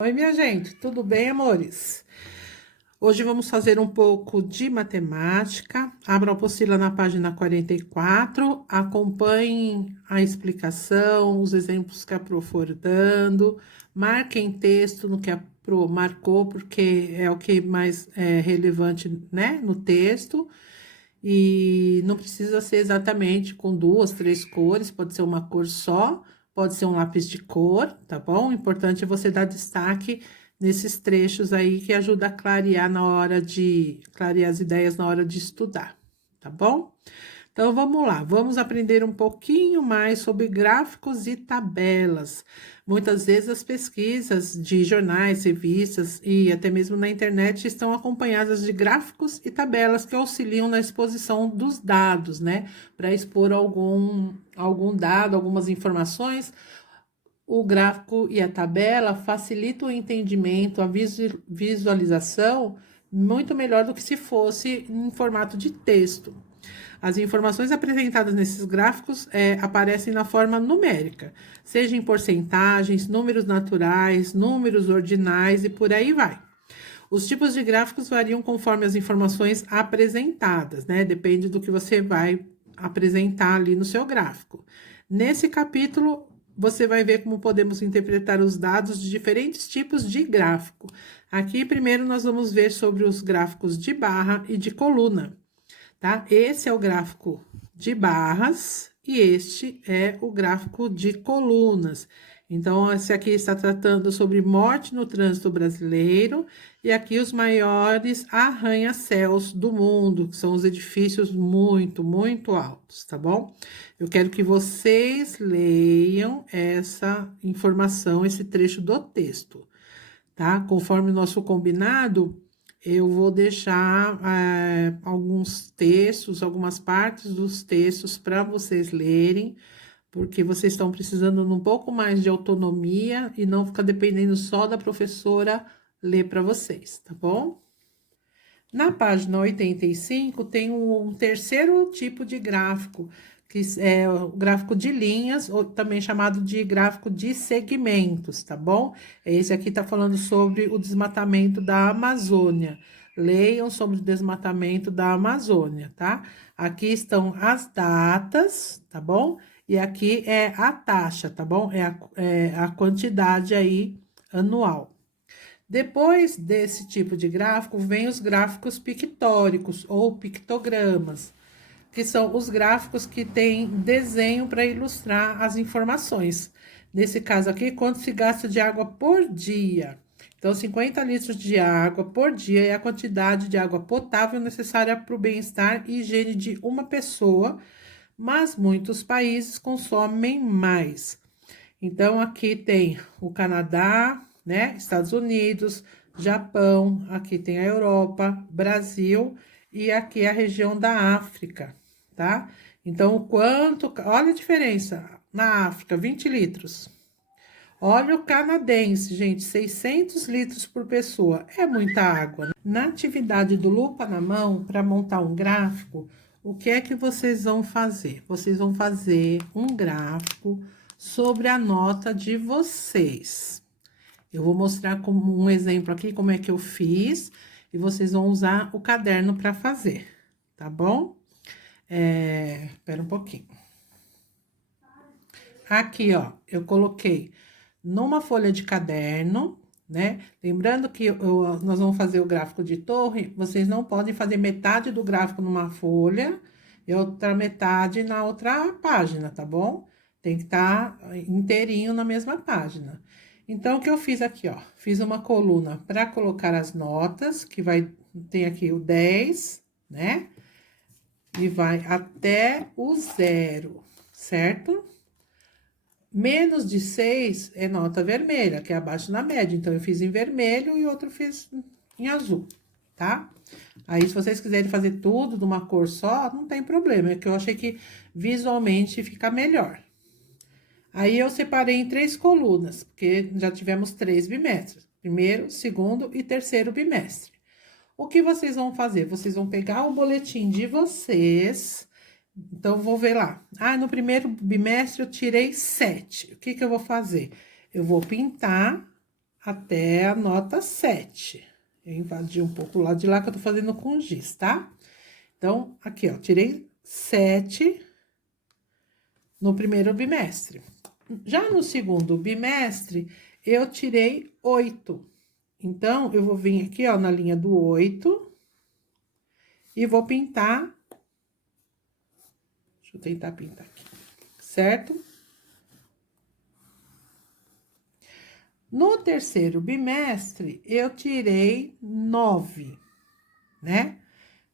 Oi, minha gente, tudo bem, amores? Hoje vamos fazer um pouco de matemática. Abra a apostila na página 44, acompanhem a explicação, os exemplos que a Pro for dando, marquem texto no que a Pro marcou, porque é o que mais é relevante, né, no texto. E não precisa ser exatamente com duas, três cores, pode ser uma cor só, pode ser um lápis de cor, tá bom? O importante é você dar destaque nesses trechos aí que ajuda a clarear clarear as ideias na hora de estudar, tá bom? Então vamos lá, vamos aprender um pouquinho mais sobre gráficos e tabelas. Muitas vezes as pesquisas de jornais, revistas e até mesmo na internet estão acompanhadas de gráficos e tabelas que auxiliam na exposição dos dados, né? Para expor algum dado, algumas informações. O gráfico e a tabela facilitam o entendimento, a visualização, muito melhor do que se fosse em formato de texto. As informações apresentadas nesses gráficos aparecem na forma numérica, seja em porcentagens, números naturais, números ordinais e por aí vai. Os tipos de gráficos variam conforme as informações apresentadas, né? Depende do que você vai apresentar ali no seu gráfico. Nesse capítulo, você vai ver como podemos interpretar os dados de diferentes tipos de gráfico. Aqui, primeiro, nós vamos ver sobre os gráficos de barra e de coluna, tá? Esse é o gráfico de barras e este é o gráfico de colunas. Então, esse aqui está tratando sobre morte no trânsito brasileiro e aqui os maiores arranha-céus do mundo, que são os edifícios muito altos, tá bom? Eu quero que vocês leiam essa informação, esse trecho do texto, tá? Conforme o nosso combinado, eu vou deixar alguns textos, algumas partes dos textos para vocês lerem, porque vocês estão precisando de um pouco mais de autonomia e não ficar dependendo só da professora ler para vocês, tá bom? Na página 85 tem um terceiro tipo de gráfico, que é o gráfico de linhas, ou também chamado de gráfico de segmentos, tá bom? Esse aqui tá falando sobre o desmatamento da Amazônia. Leiam sobre o desmatamento da Amazônia, tá? Aqui estão as datas, tá bom? E aqui é a taxa, tá bom? É a quantidade aí anual. Depois desse tipo de gráfico, vem os gráficos pictóricos ou pictogramas, que são os gráficos que têm desenho para ilustrar as informações. Nesse caso aqui, quanto se gasta de água por dia? Então, 50 litros de água por dia é a quantidade de água potável necessária para o bem-estar e higiene de uma pessoa, mas muitos países consomem mais. Então, aqui tem o Canadá, né? Estados Unidos, Japão, aqui tem a Europa, Brasil e aqui a região da África, tá? Então, olha a diferença. Na África, 20 litros. Olha o canadense, gente, 600 litros por pessoa. É muita água, né? Na atividade do lupa na mão, para montar um gráfico, o que é que vocês vão fazer? Vocês vão fazer um gráfico sobre a nota de vocês. Eu vou mostrar como um exemplo aqui como é que eu fiz e vocês vão usar o caderno para fazer, tá bom? Espera um pouquinho. Aqui, ó, eu coloquei numa folha de caderno, né? Lembrando que nós vamos fazer o gráfico de torre, vocês não podem fazer metade do gráfico numa folha e outra metade na outra página, tá bom? Tem que estar inteirinho na mesma página. Então, o que eu fiz aqui, ó? Fiz uma coluna para colocar as notas, tem aqui o 10, né? E vai até o 0, certo? Menos de 6 é nota vermelha, que é abaixo da média. Então, eu fiz em vermelho e outro fiz em azul, tá? Aí, se vocês quiserem fazer tudo de uma cor só, não tem problema. É que eu achei que visualmente fica melhor. Aí, eu separei em 3 colunas, porque já tivemos 3 bimestres. Primeiro, segundo e terceiro bimestre. O que vocês vão fazer? Vocês vão pegar o boletim de vocês. Então, vou ver lá. Ah, no primeiro bimestre eu tirei 7. O que eu vou fazer? Eu vou pintar até a nota 7. Eu invadi um pouco o lado de lá que eu tô fazendo com giz, tá? Então, aqui, ó, tirei 7 no primeiro bimestre. Já no segundo bimestre, eu tirei 8. Então, eu vou vir aqui, ó, na linha do 8 e vou pintar. Deixa eu tentar pintar aqui, certo? No terceiro bimestre, eu tirei 9, né?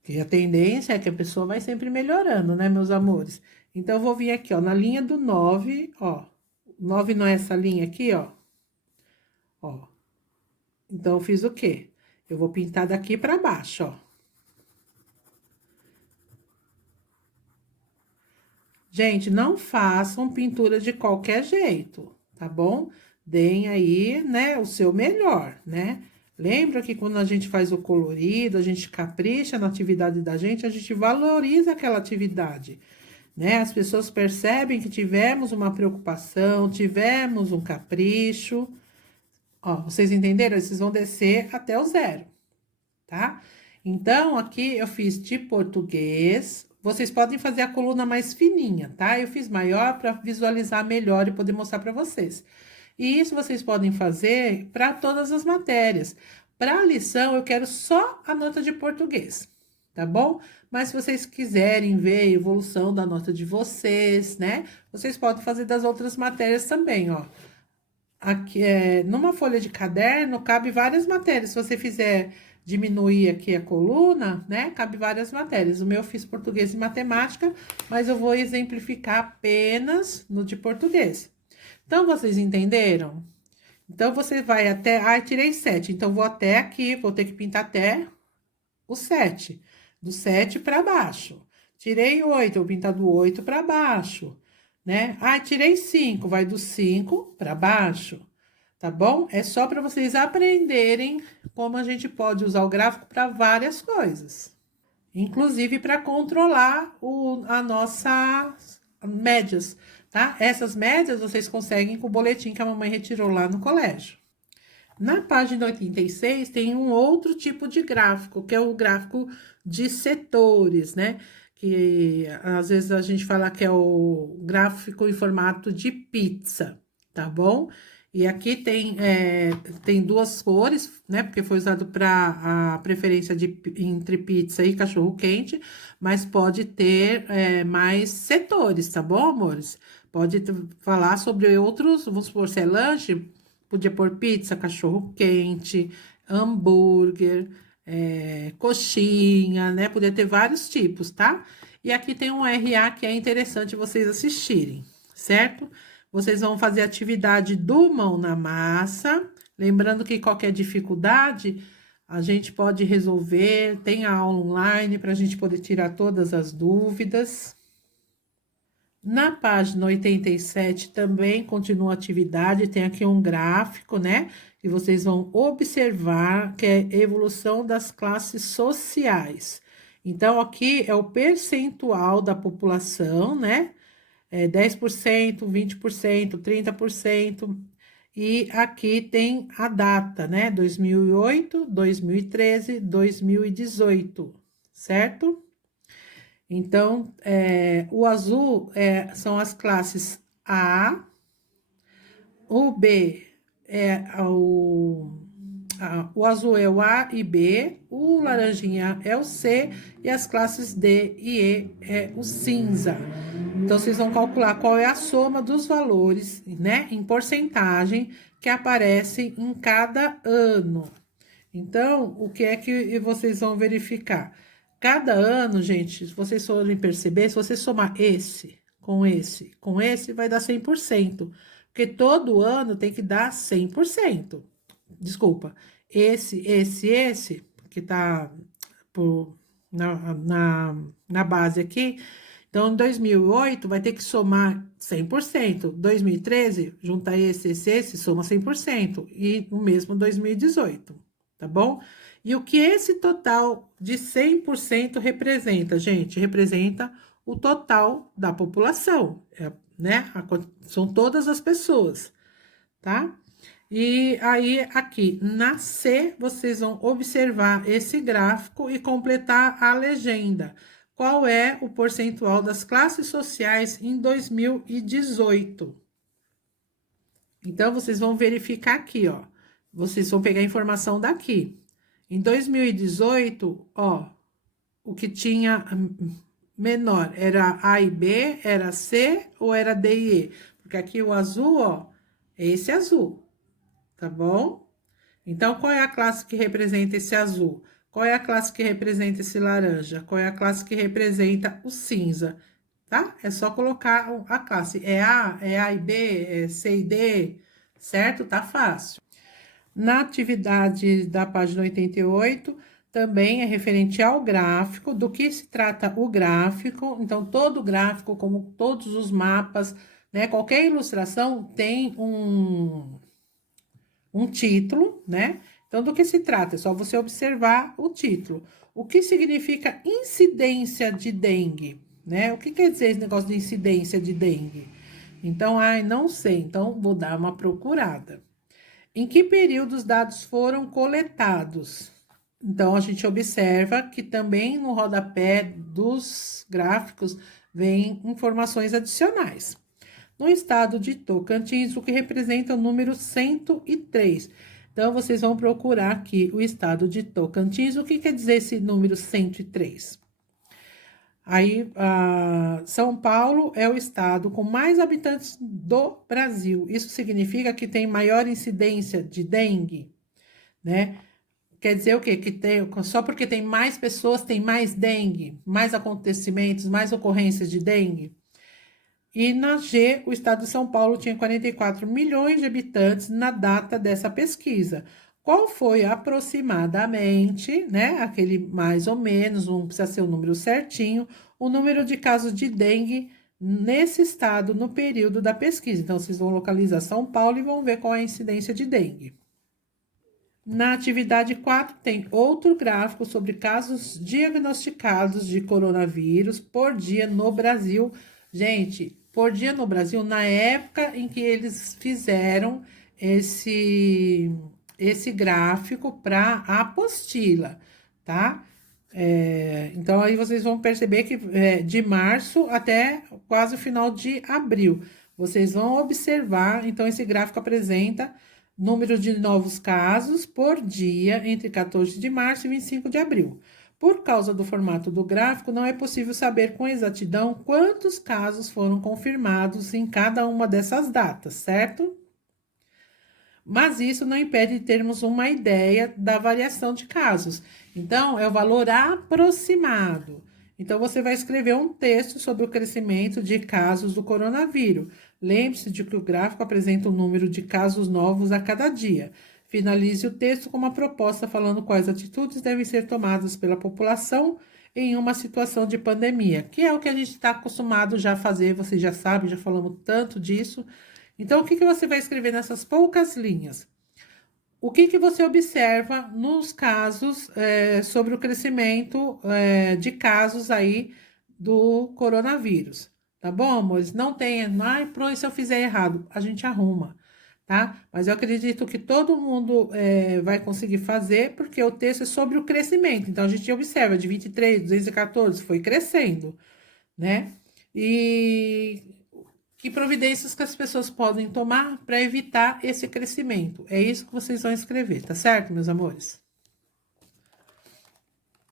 Que a tendência é que a pessoa vai sempre melhorando, né, meus amores? Então, eu vou vir aqui, ó, na linha do 9, ó. 9 não é essa linha aqui, ó. Ó. Então, eu fiz o quê? Eu vou pintar daqui pra baixo, ó. Gente, não façam pintura de qualquer jeito, tá bom? Deem aí, né, o seu melhor, né? Lembra que quando a gente faz o colorido, a gente capricha na atividade da gente, a gente valoriza aquela atividade, né? As pessoas percebem que tivemos uma preocupação, tivemos um capricho. Ó, vocês entenderam? Vocês vão descer até o 0, tá? Então, aqui eu fiz de português. Vocês podem fazer a coluna mais fininha, tá? Eu fiz maior para visualizar melhor e poder mostrar para vocês. E isso vocês podem fazer para todas as matérias. Para a lição, eu quero só a nota de português, tá bom? Mas se vocês quiserem ver a evolução da nota de vocês, né? Vocês podem fazer das outras matérias também, ó. Aqui, numa folha de caderno, cabe várias matérias. Se você fizer diminuir aqui a coluna, né? Cabe várias matérias. O meu eu fiz português e matemática, mas eu vou exemplificar apenas no de português. Então, vocês entenderam? Então, você vai até... Ah, tirei 7. Então, vou até aqui, vou ter que pintar até o 7. Do 7 para baixo. Tirei 8, vou pintar do 8 para baixo, né? Ah, tirei 5, vai do 5 para baixo, tá bom? É só para vocês aprenderem como a gente pode usar o gráfico para várias coisas. Inclusive para controlar a nossas médias, tá? Essas médias vocês conseguem com o boletim que a mamãe retirou lá no colégio. Na página 86 tem um outro tipo de gráfico, que é o gráfico de setores, né? Que às vezes a gente fala que é o gráfico em formato de pizza, tá bom? E aqui tem duas cores, né? Porque foi usado para a preferência entre pizza e cachorro-quente, mas pode ter mais setores, tá bom, amores? Pode falar sobre outros, vamos supor, se é lanche. Podia pôr pizza, cachorro-quente, hambúrguer, coxinha, né? Podia ter vários tipos, tá? E aqui tem um RA que é interessante vocês assistirem, certo? Vocês vão fazer atividade do mão na massa. Lembrando que qualquer dificuldade, a gente pode resolver. Tem a aula online para a gente poder tirar todas as dúvidas. Na página 87 também continua a atividade, tem aqui um gráfico, né? Que vocês vão observar que é a evolução das classes sociais. Então, aqui é o percentual da população, né? 10%, 20%, 30%. E aqui tem a data, né? 2008, 2013, 2018, certo? Então, o azul são as classes A, o B o azul é o A e B, o laranjinha é o C e as classes D e E é o cinza. Então, vocês vão calcular qual é a soma dos valores, né, em porcentagem que aparecem em cada ano. Então, o que é que vocês vão verificar? Cada ano, gente, se vocês forem perceber, se você somar esse, com esse, vai dar 100%. Porque todo ano tem que dar 100%. Desculpa, esse, que tá na base aqui. Então, em 2008, vai ter que somar 100%. 2013, junta esse, soma 100%. E o mesmo 2018, tá bom? E o que esse total de 100% representa, gente? Representa o total da população, né? São todas as pessoas, tá? E aí, aqui na C, vocês vão observar esse gráfico e completar a legenda. Qual é o percentual das classes sociais em 2018? Então, vocês vão verificar aqui, ó. Vocês vão pegar a informação daqui. Em 2018, ó, o que tinha menor era A e B, era C ou era D e E? Porque aqui o azul, ó, é esse azul, tá bom? Então, qual é a classe que representa esse azul? Qual é a classe que representa esse laranja? Qual é a classe que representa o cinza? Tá? É só colocar a classe. É A e B, é C e D, certo? Tá fácil. Na atividade da página 88, também é referente ao gráfico. Do que se trata o gráfico? Então, todo gráfico, como todos os mapas, né? Qualquer ilustração tem um título, né? Então, do que se trata? É só você observar o título. O que significa incidência de dengue, né? O que quer dizer esse negócio de incidência de dengue? Então, ai, não sei. Então, vou dar uma procurada. Em que período os dados foram coletados? Então, a gente observa que também no rodapé dos gráficos vem informações adicionais. No estado de Tocantins, o que representa o número 103. Então, vocês vão procurar aqui o estado de Tocantins. O que quer dizer esse número 103? Aí, São Paulo é o estado com mais habitantes do Brasil. Isso significa que tem maior incidência de dengue, né? Quer dizer o quê? Que tem, só porque tem mais pessoas, tem mais dengue, mais acontecimentos, mais ocorrências de dengue. E na G, o estado de São Paulo tinha 44 milhões de habitantes na data dessa pesquisa. Qual foi aproximadamente, né? Aquele mais ou menos, não precisa ser o número certinho, o número de casos de dengue nesse estado no período da pesquisa. Então, vocês vão localizar São Paulo e vão ver qual é a incidência de dengue. Na atividade 4, tem outro gráfico sobre casos diagnosticados de coronavírus por dia no Brasil. Gente, por dia no Brasil, na época em que eles fizeram esse gráfico para a apostila, tá? Então, aí vocês vão perceber que de março até quase o final de abril. Vocês vão observar, então, esse gráfico apresenta número de novos casos por dia entre 14 de março e 25 de abril. Por causa do formato do gráfico, não é possível saber com exatidão quantos casos foram confirmados em cada uma dessas datas, certo? Mas isso não impede de termos uma ideia da variação de casos. Então, é o valor aproximado. Então, você vai escrever um texto sobre o crescimento de casos do coronavírus. Lembre-se de que o gráfico apresenta o número de casos novos a cada dia. Finalize o texto com uma proposta falando quais atitudes devem ser tomadas pela população em uma situação de pandemia, que é o que a gente está acostumado já a fazer, vocês já sabem, já falamos tanto disso. Então, o que você vai escrever nessas poucas linhas? O que você observa nos casos sobre o crescimento de casos aí do coronavírus? Tá bom, amores? Não tenha, ai, pronto, se eu fizer errado, a gente arruma, tá? Mas eu acredito que todo mundo vai conseguir fazer, porque o texto é sobre o crescimento. Então, a gente observa de 23, 214, foi crescendo, né? E que providências que as pessoas podem tomar para evitar esse crescimento? É isso que vocês vão escrever, tá certo, meus amores?